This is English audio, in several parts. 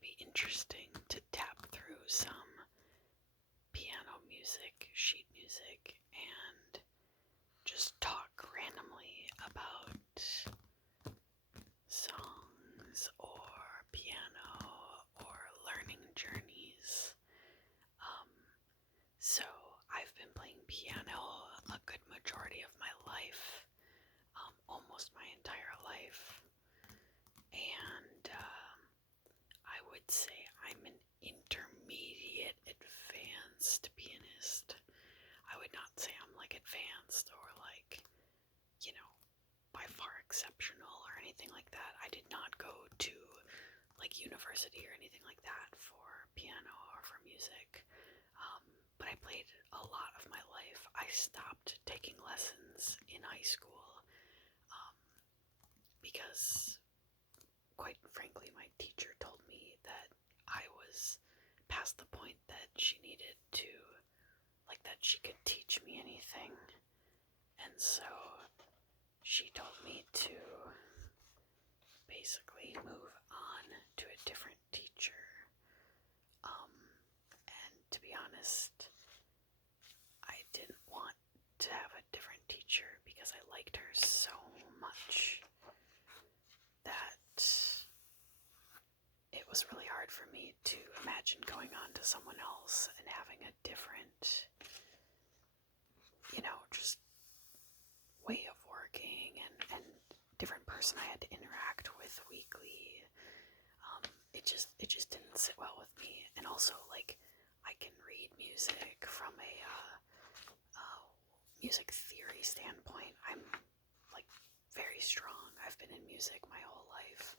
it'd be interesting to tap through some piano music, sheet music, and just talk randomly about songs or piano or learning journeys. Um, so I've been playing piano a good majority of my life, almost my entire life, and I would say I'm an intermediate advanced pianist. I would not say I'm like advanced or like, you know, by far exceptional or anything like that. I did not go to like university or anything like that for piano or for music. But I played a lot of my life. I stopped taking lessons in high school because, quite frankly, my teacher told me that I was past the point that she needed to, like, that she could teach me anything. And so she told me to basically move on to a different teacher. And to be honest, I didn't want to have a different teacher because I liked her so much that it was really hard for me to imagine going on to someone else and having a different, just way of working and different person I had to interact with weekly. It just didn't sit well with me. And also, like, I can read music from a music theory standpoint. I'm like very strong. I've been in music my whole life,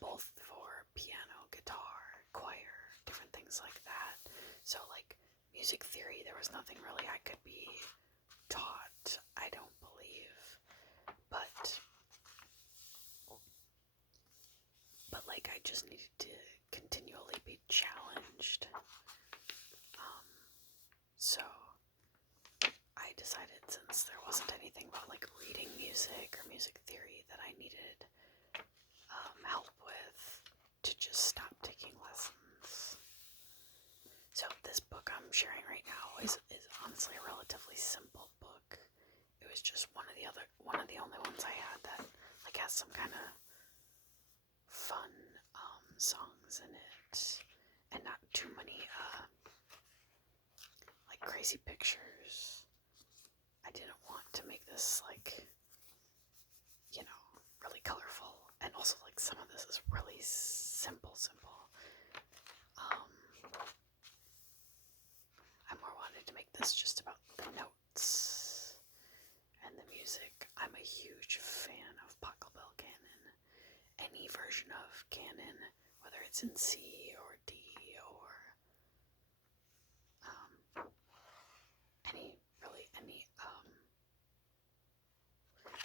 both for piano, guitar, choir, different things like that. So like music theory, there was nothing really I could be taught, I don't believe. But like I just needed to continually be challenged. So I decided, since there wasn't anything about like reading music or music theory that I needed help with, to just stop taking lessons. So this book I'm sharing right now is honestly a relatively simple book. It was just one of the only ones I had that like has some kind of fun songs in it, and not too many like crazy pictures. I didn't want to make this like, really colorful, and also like some of this is really simple. I more wanted to make this just about the notes and the music. I'm a huge fan of Pachelbel canon. Any version of canon, whether it's in C or D or any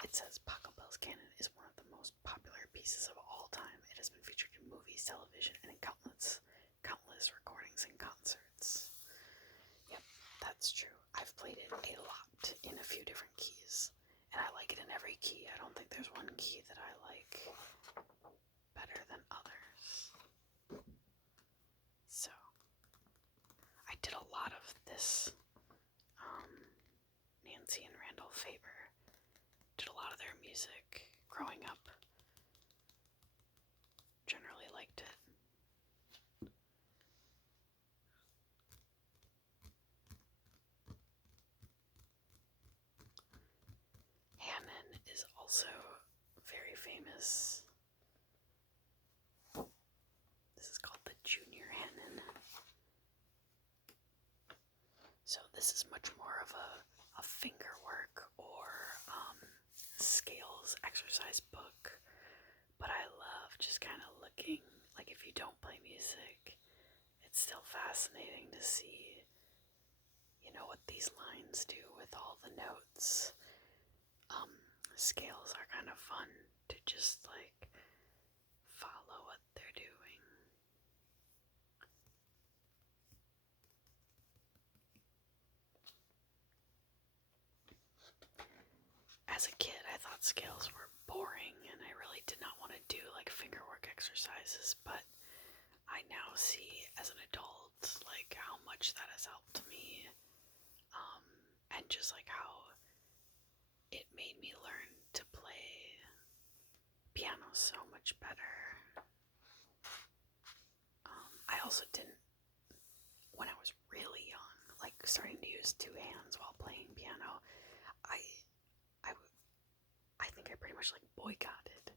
it says Pachelbel's canon is one of the most popular pieces of all time. It has been featured in movies, television, and in countless recordings and concerts. Yep, that's true. I've played it a lot in a few different keys, and I like it in every key. I don't think there's one key that I like better than others. So I did a lot of this. Nancy and Randall Faber did a lot of their music growing up. Generally liked it. Hammond is also very famous. This is called the Junior Hammond. So this is much more of a finger work or scales exercise book. But I love just kind of looking, like if you don't play music, it's still fascinating to see, what these lines do with all the notes. Scales are kind of fun to just like follow what they're doing. As a kid, I thought scales were boring, and I really did not want to do like fingerwork exercises, but I now see as an adult, like, how much that has helped me, and just like how it made me learn to play piano so much better. I also didn't, when I was really young, like starting to use two hands while playing piano, I think I pretty much like boycotted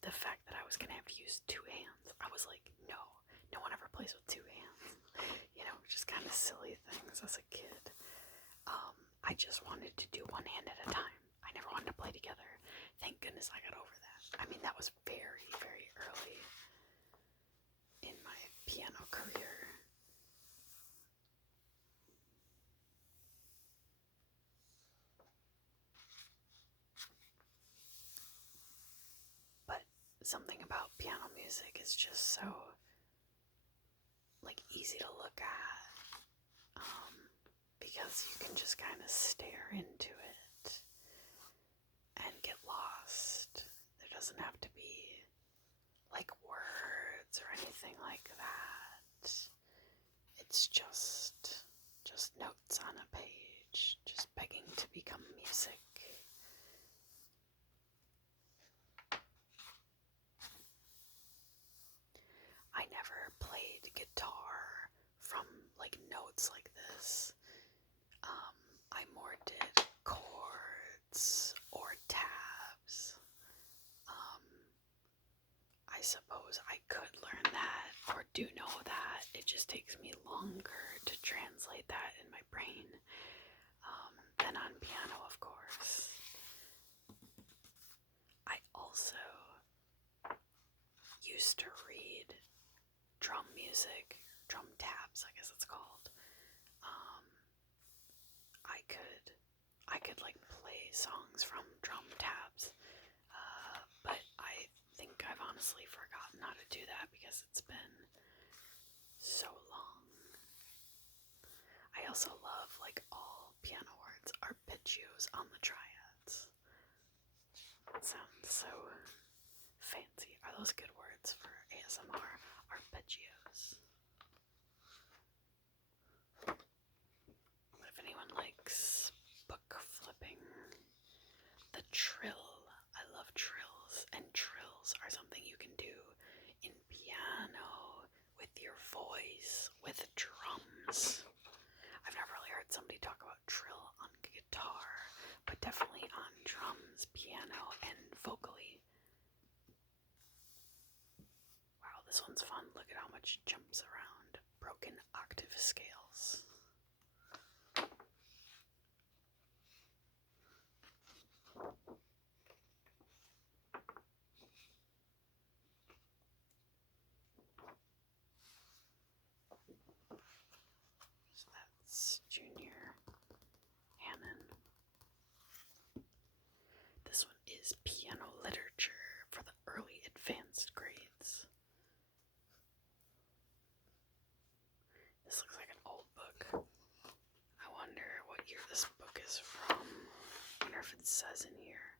the fact that I was gonna have to use two hands. I was like, no one ever plays with two hands. You know, just kind of silly things as a kid. I just wanted to do one hand at a time. I never wanted to play together. Thank goodness I got over that. I mean, that was very, very early in my piano career. But something about piano music is just so, like, easy to look at, because you can just kind of stare into it and get lost. There doesn't have to be like words or anything like that. It's just notes on a page, just begging to become music. I never played guitar from like notes like this. I more did chords or tabs. I suppose I could learn that or do know that. It just takes me longer to translate that in my brain than on piano, of course. I also used to read drum music, drum tabs, I guess it's called. I could like play songs from drum tabs, but I think I've honestly forgotten how to do that because it's been so long. I also love like all piano words, arpeggios on the triads. That sounds so fancy. Are those good words for ASMR? Arpeggios. But if anyone likes book flipping, the trill. I love trills, and trills are something you can do in piano, with your voice, with drums. I've never really heard somebody talk about trill on guitar, but definitely on drums, piano, and vocally. Wow, this one's fun. Look at how much it jumps around. Broken octave scales. So that's Junior Hannon. This one is piano literature for the early advanced grades. This looks like an old book. I wonder what year this book is from. I wonder if it says in here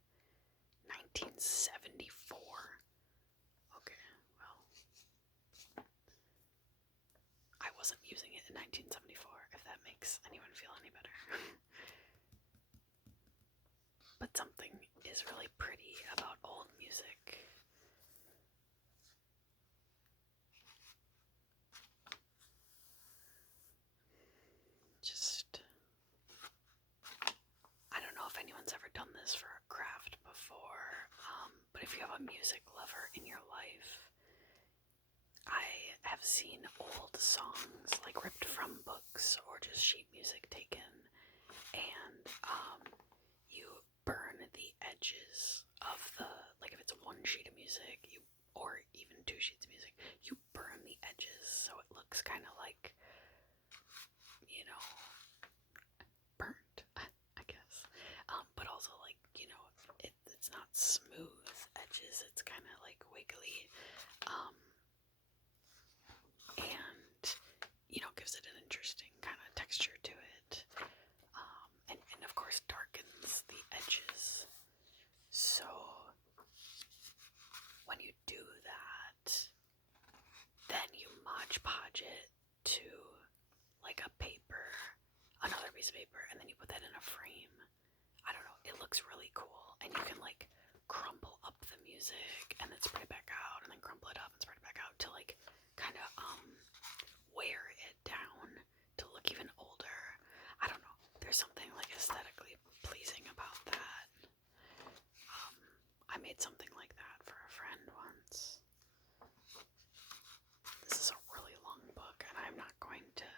1974. Okay, well, I wasn't using it in 1974, if that makes anyone feel any better. But something is really pretty about old music. Just, I don't know if anyone's ever done this for a craft before, but if you have a music lover in your life, I have seen old songs like ripped from books or just sheet music taken, and you burn the edges of the, like if it's one sheet of music, or even two sheets of music, you burn the edges so it looks kind of like, you know, burnt, I guess. But also like, you know, it's not smooth edges, it's kind of like wiggly. And, you know, gives it an interesting kind of texture to it. And of course darkens the edges. So when you do that, Mod Podge it to like a paper, another piece of paper, and then you put that in a frame. I don't know, it looks really cool, and you can like crumple up the music and then spread it back out, and then crumple it up and spread it back out to like kind of wear it down to look even older. I don't know, there's something like aesthetically pleasing about that. I made something like that for a friend once. This is a really long book, and I'm not going to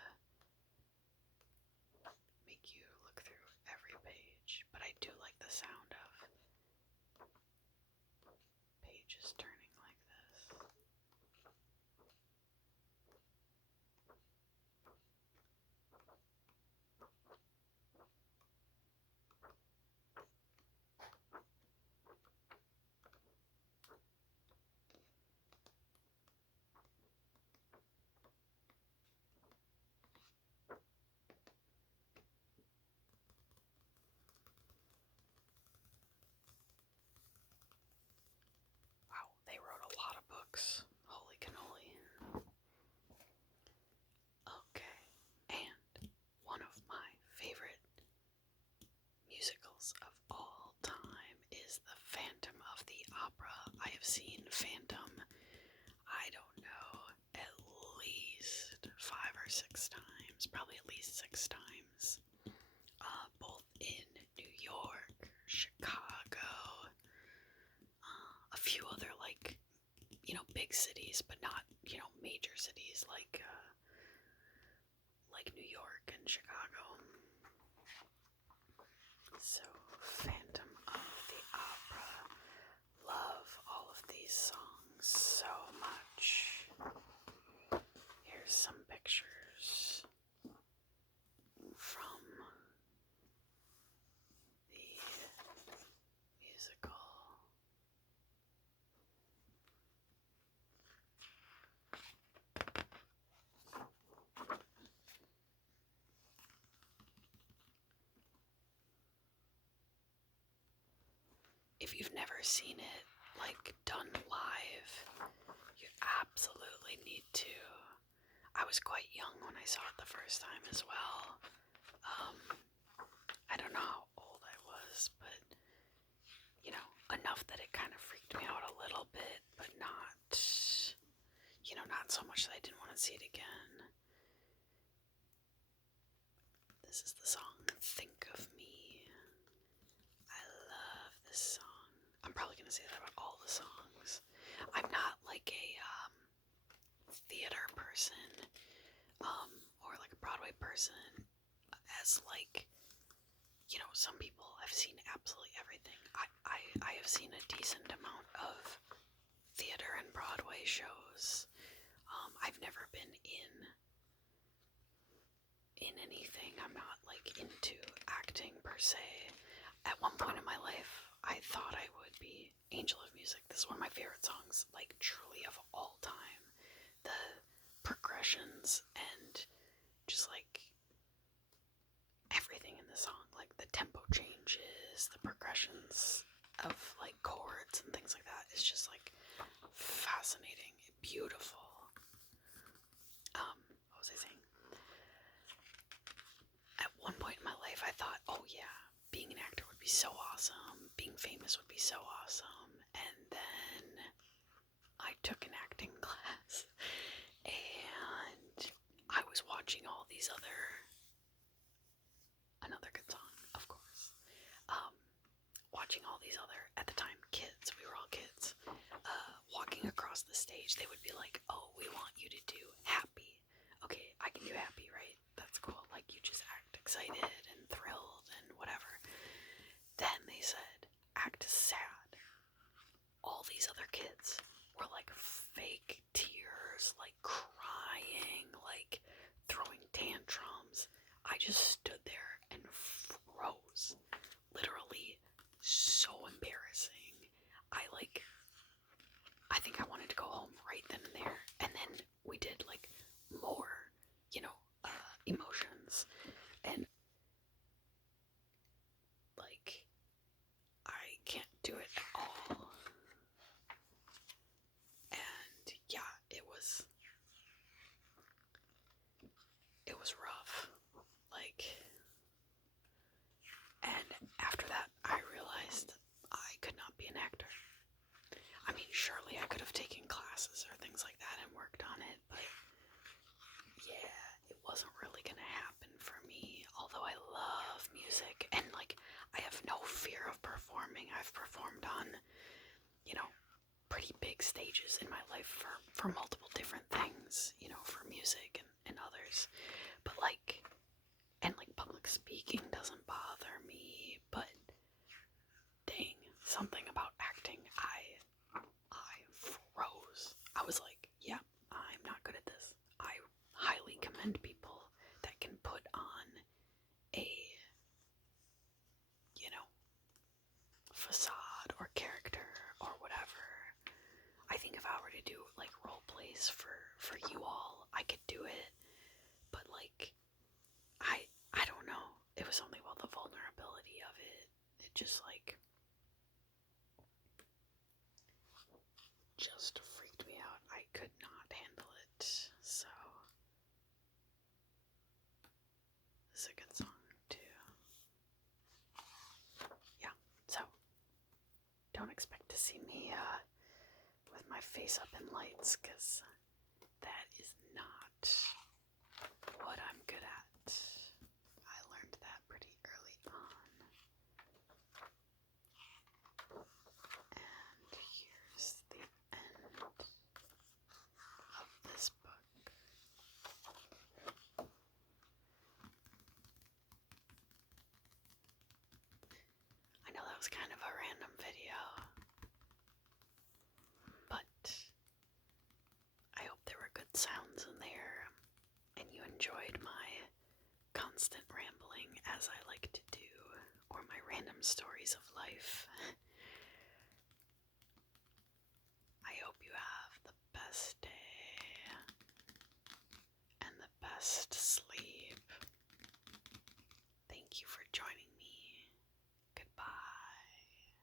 make you look through every page, but I do like the sound of pages turning like this. Wow, they wrote a lot of books. Holy cannoli. Okay, and one of my favorite musicals of all time is The Phantom of the Opera. I have seen Phantom, I don't know, at least 5 or 6 times, probably at least 6 times, both in New York, Chicago, a few other like, big cities, but not, major cities like New York and Chicago. So, Phantom of the Opera. Love all of these songs so much. Here's some pictures from the musical. If you've never seen it, like, done live, you absolutely need to. I was quite young when I saw it the first time as well. I don't know how old I was, but, enough that it kind of freaked me out a little bit, but not, not so much that I didn't want to see it again. This is the song, Think of Me. I love this song. I'm probably going to say that about all the songs. I'm not like a theater person, or like a Broadway person, as like, some people have seen absolutely everything. I have seen a decent amount of theater and Broadway shows. I've never been in anything. I'm not like into acting per se. At one point in my life, I thought I would be Angel of Music. This is one of my favorite songs, like truly of all time. The progressions and just like everything in the song, like the tempo changes, the progressions of like chords and things like that, is just like fascinating, beautiful. What was I saying? At one point in my life, I thought, oh yeah, being an actor would be so awesome, being famous would be so awesome, and then I took an acting class, and I was watching all these another good song, of course, watching all these other, at the time, kids, we were all kids, walking across the stage. They would be like, oh, we want you to do happy. Okay, I can do happy, right? That's cool. Like, you just act excited and thrilled and whatever. Then they said, act sad. All these other kids were like fake tears, like crying, like throwing tantrums. I just stood there and froze. Literally so embarrassing. I think I wanted to go home right then and there. for multiple different things, for music and others. But like, and like public speaking doesn't bother me, but dang, something about acting, I froze. I was like, yeah, I'm not good at this. I highly commend people that can put on a, facade or character or whatever. I think if I were to do like role plays for you all, I could do it. But like, I don't know. It was something about the vulnerability of it. It just like just freaked me out. I could not handle it. So this is a good song too. Yeah. So don't expect to see me with my face up in lights, because that is not what I'm good at. I learned that pretty early on. And here's the end of this book. I know that was kind of a random video, but I hope there were good sounds in there and you enjoyed my constant rambling, as I like to do, or my random stories of life.